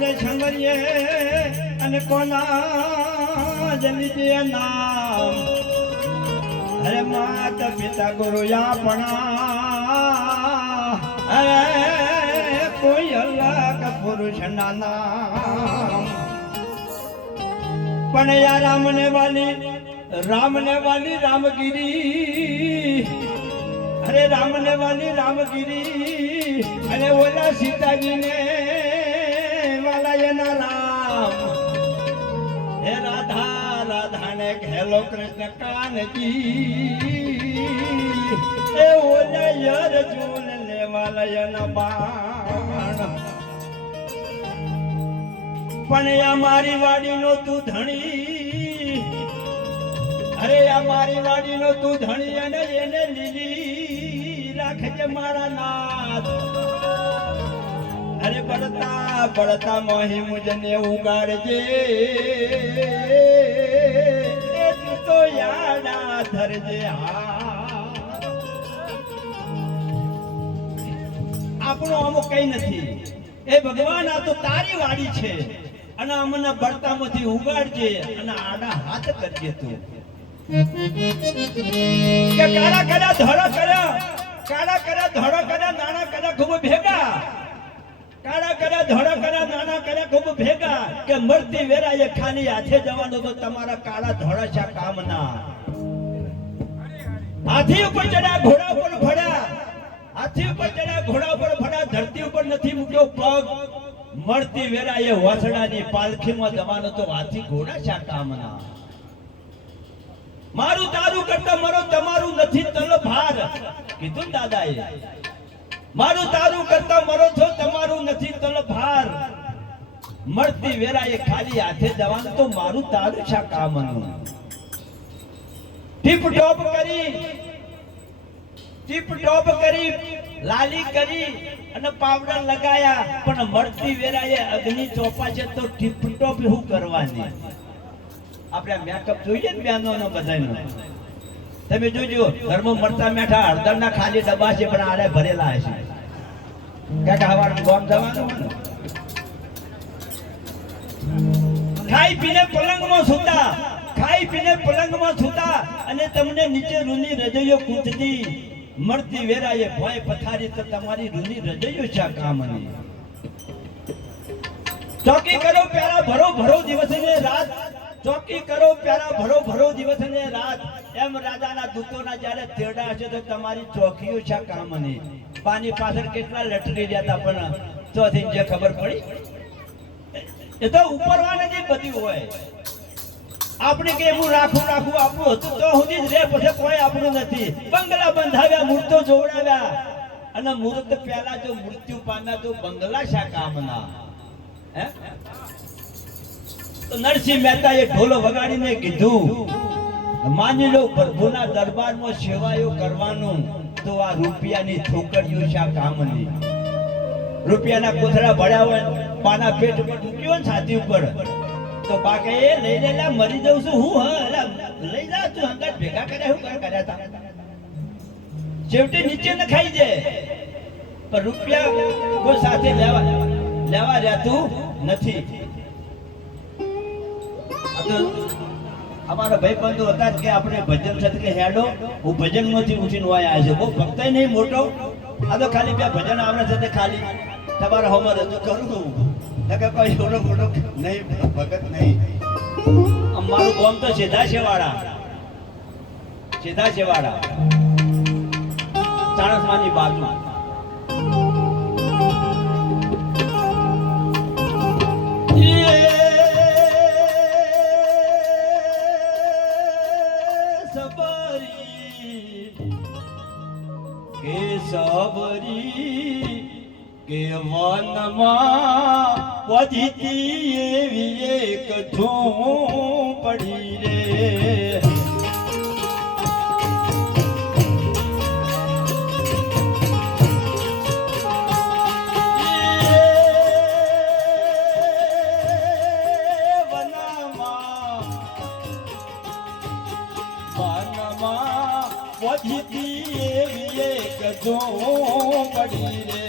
કોને છંગરીએ અને કોના જલીજે નામ અરે માતા પિતા ગુરુ આપણા અરે કોઈ અલગ પુરુષ ના નામ પણ યા રામને વાલી રામગીરી અરે રામને વાલી રામગીરી અને ઓલા સીતાજીને વાલા એના રામ હે રાધા ને ઘેલો કૃષ્ણ કાનજી એ ઓલા અર્જુન ને વાલા એના બાણ પણ આ મારી વાડીનો તું ધણી અરે આ મારી વાડીનો તું ધણી અને એને લીલી રાખજે મારા નાથ અરે પડતા મોહી મુજને ઉગાડજે એ તું તો યાડા ધરજે આપણો અમુક કઈ નથી એ ભગવાન આ તો તારી વાડી છે અને અમને બળતામાંથી ઉગાડજે અને આડા હાથ કરજે તું કે કાળા કર્યા ધોળા કર્યા નાના કર્યા ખૂબ ભેગા કાળા કર્યા ધોળા કર્યા નાના કર્યા ખૂબ ભેગા કે મરતી વેરા એ ખાલી હાથે જવાનું તો તમારા કાળા ધોળા શા કામના હાથી ઉપર ચડ્યા ઘોડા ઉપર ફર્યા હાથી ઉપર ચડ્યા ઘોડા ઉપર ફર્યા ધરતી ઉપર નથી મૂક્યો પગ મળતી વેરા એ વાસડાની પાલખીમાં જવાનો તો હાથી ઘોડા શા કામના મારું તારું કરતા મારો તમારું નથી તલ ભાર કીધું દાદાએ મારું તારું કરતા મારો છો તમારું નથી તલ ભાર મળતી વેરા એ ખાલી હાથે જવાનું તો મારું તારું શા કામનું ટીપ ટોપ કરી લાલી કરી અને પાવડર લગાયા પણ મળતી વેરાએ અગ્નિ ચોપા છે તો ટીપ ટોપ શું કરવાની આપણે મેકઅપ જોઈએ ને બેનો બધાનો તમે જોજો ઘરમાં મરતા મેઠા હળદરના ખાલી ડબ્બા છે પણ આડે ભરેલા હશે કાકા હવારનું ગામ જવાનું ખાઈ પીને પલંગમાં સૂતા અને તમને નીચે રૂની રજૈયો કૂદતી મળતી વેરાએ ભય પથારી તો તમારી રૂની રજૈયો શા કામની ચોકી કરો પ્યારા ભરો દિવસ ને રાત ચોકી કરો પ્યારા ભરો દિવસ ને રાત એમ રાજાના દૂતોના જ્યારે તેડા હશે તો તમારી ચોકીઓ શા કામની પાણી પાછળ કેટલા લટરી રહ્યા પણ ચોથી જે ખબર પડી એ તો ઉપરવાને જે બધી હોય આપણે કે એવું રાખું આપણું હતું તો સુધી જ રે પછી કોઈ આપણું નથી બંગલા બંધાવ્યા મૂર્તો જોવડાવ્યા અને મૂર્ત પહેલા જો મૃત્યુ પામ્યા તો બંગલા શા કામના હે તો નરસિંહ મહેતાએ ઢોલો વગાડીને કીધું માની લો પ્રભુના દરબારમાં સેવાયો કરવાનું તો આ રૂપિયાની છોકરીઓ શા કામની રૂપિયાના કોથળા ભર્યા હોય પાના પેટ ઉપર મૂક્યો ને છાતી ઉપર તો બાકે એ લઈ લેલા મરી જઉં છું હું લઈ જા તું અંગત ભેગા કર્યા હું કર્યા તા છેવટે નીચે ન ખાઈ દે પણ રૂપિયા કોઈ સાથે લેવા રહેતું નથી અમારા ભાઈ બંધુ હતા કે આપણે ભજન સાથે કે હેડો હું ભજન માંથી ઉઠીને આવ્યા છે બહુ ભક્ત નહીં મોટો આ તો ખાલી બે ભજન આવડે છે ખાલી તમારા હોમર હતું કરું કે કોઈ છોડો મોટો નહીં ભગત નહીં અમારું ગામ તો સીધા છેવાડા ચાણસમાની બાજુ સબરી કે વનમાં વધતી એવી એક ઝૂંપડી રે વધતી એવી એક ઝૂંપડી રે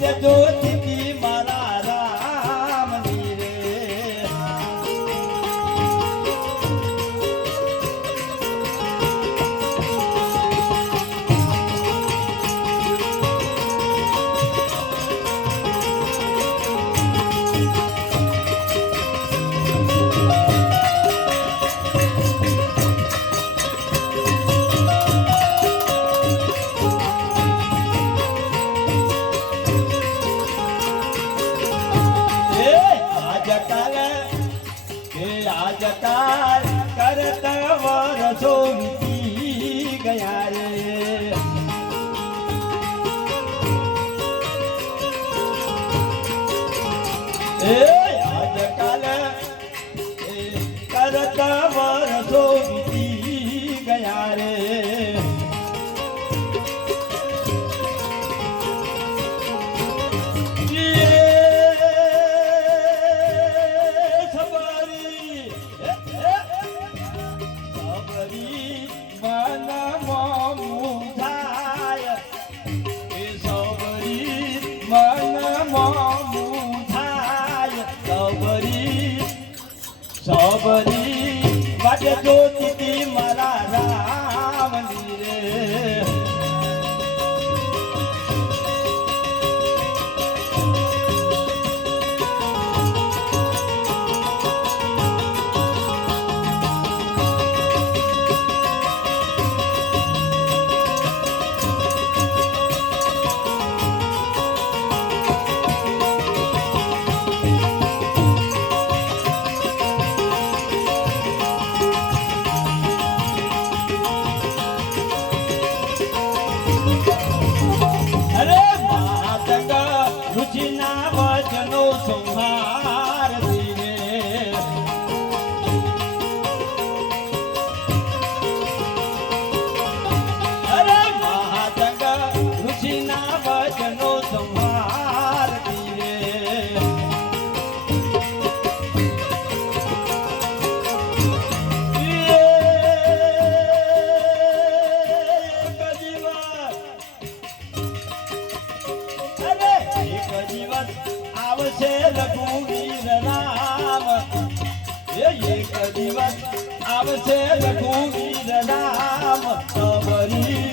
વાટે જોતી મારા રામની રે. આજકાલ કરતા વર્ષો વીતી ગયા રે. આજકાલ કરતા વર્ષો વીતી ગયા રે. સબરી વાટે જોતી મારા રામની રે. આવશે રઘુવીર રામ. એક દિવસ આવશે રઘુવીર રામ. સબરી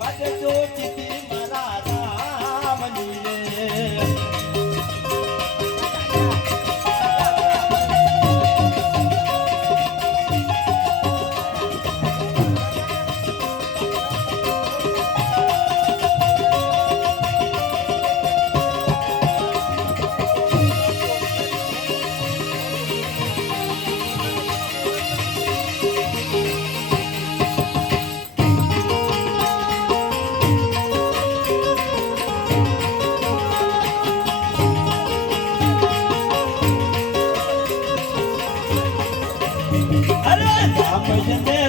વાટે જોતી મારા રામની રે.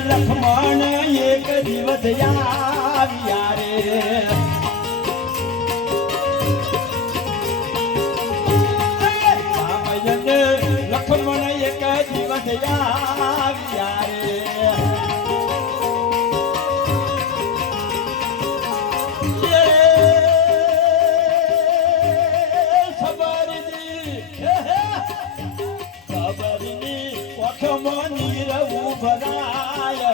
લખમણ એક દિવસ આવ્યા રે. લખમણ એક દિવસ આવ્યા રે. સબરીની ઓખમની રવું ભરાય.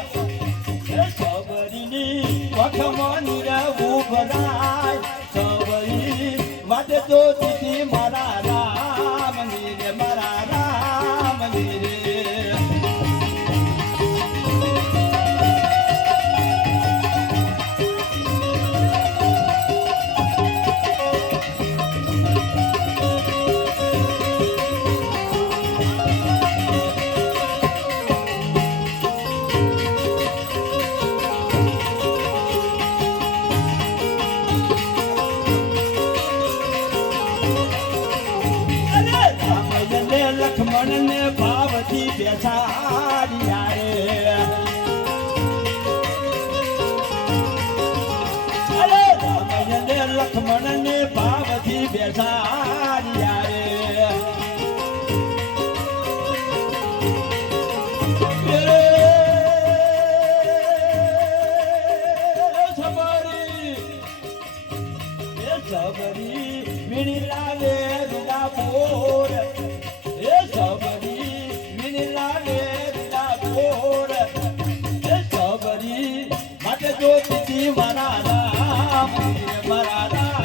સબરીની ઓખમની રવું ભરાય. સબરી વાટે જોતી મારા રામની રે. મારા રામની રે. લખમણ ને ભાવથી બેસાડ્યા રે. લખમણ ને ભાવથી બેસાડ્યા રે. સબરી મિનલા ને ડાકોર એ સબરી માટે જોતી મારા રામ મારા રામ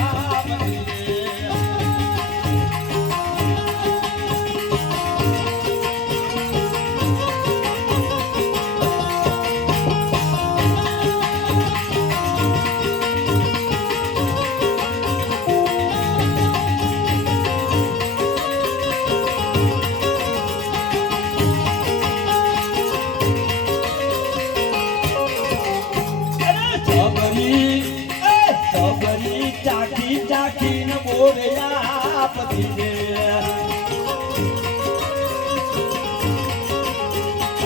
ચાકી ચાકી ન બોલ્યા પતિને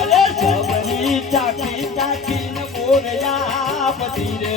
અરે સબરી ચાકી ચાકી ન બોલ્યા પતિને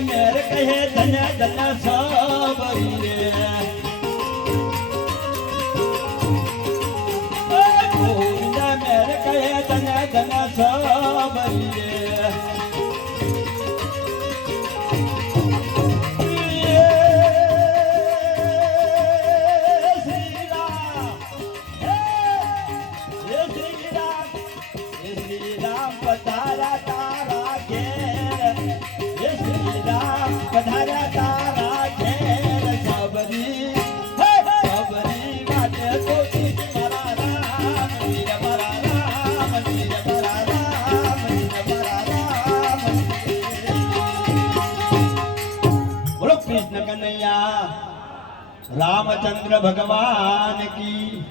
મેર કહે ધન ધન સબરી રે ગોવિંદ મેર કહે ધન ધન સબરી રે શ્રી રામ પધારા તારા ઘેર પધાર્યા તારા ઘેર સબરી સબરી માટે જોતી મારા રામ વીર મારા રામ વીર મારા રામ વીર મારા રામ બોલો કૃષ્ણ કનૈયા રામચંદ્ર ભગવાન કી